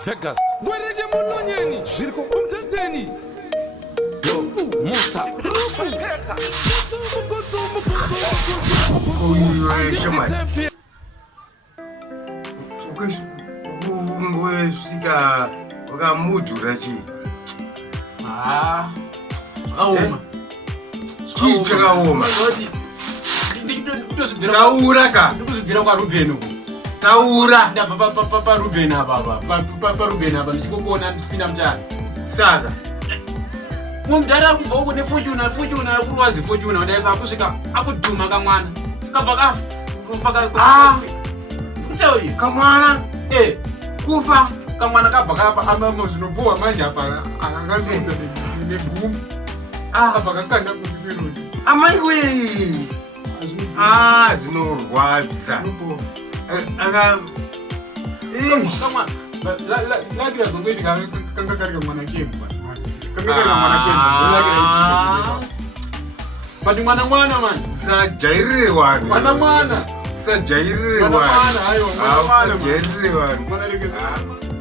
Vegas. Gwereje mulonyeni. Zviriko umthatheni. Yo, Musa. Sika wakamudhura chii? Zvakaoma. Chii chakaoma? Taura ka. ndikuzvibvira kwaRuben uku. Taura. Ndabva paRuben apa. PaRuben apa ndikuona ndifina mutana. Saka. Mumudhara kubva uku neFortuna kurwazi Fortuna ndaisa kusvika akudhuma kamwana. Kabva kafa. Kutauri. Kamwana Kufa. Kamwana kabva kafa amba zvinobohwa manje apa akazodza negumi. Kabva kakanda kumironi. Amai we. Zinorwadza. Aka Kamwana. Lakira zongoiti kanga kari kamwana kemba. Kanga kari kamwana kemba. Lakira ichi. But mwana man. Usajairire wanhu. Mwana. Usajairire wanhu. Mwana. Ayo. Usajairire wanhu. Mwana.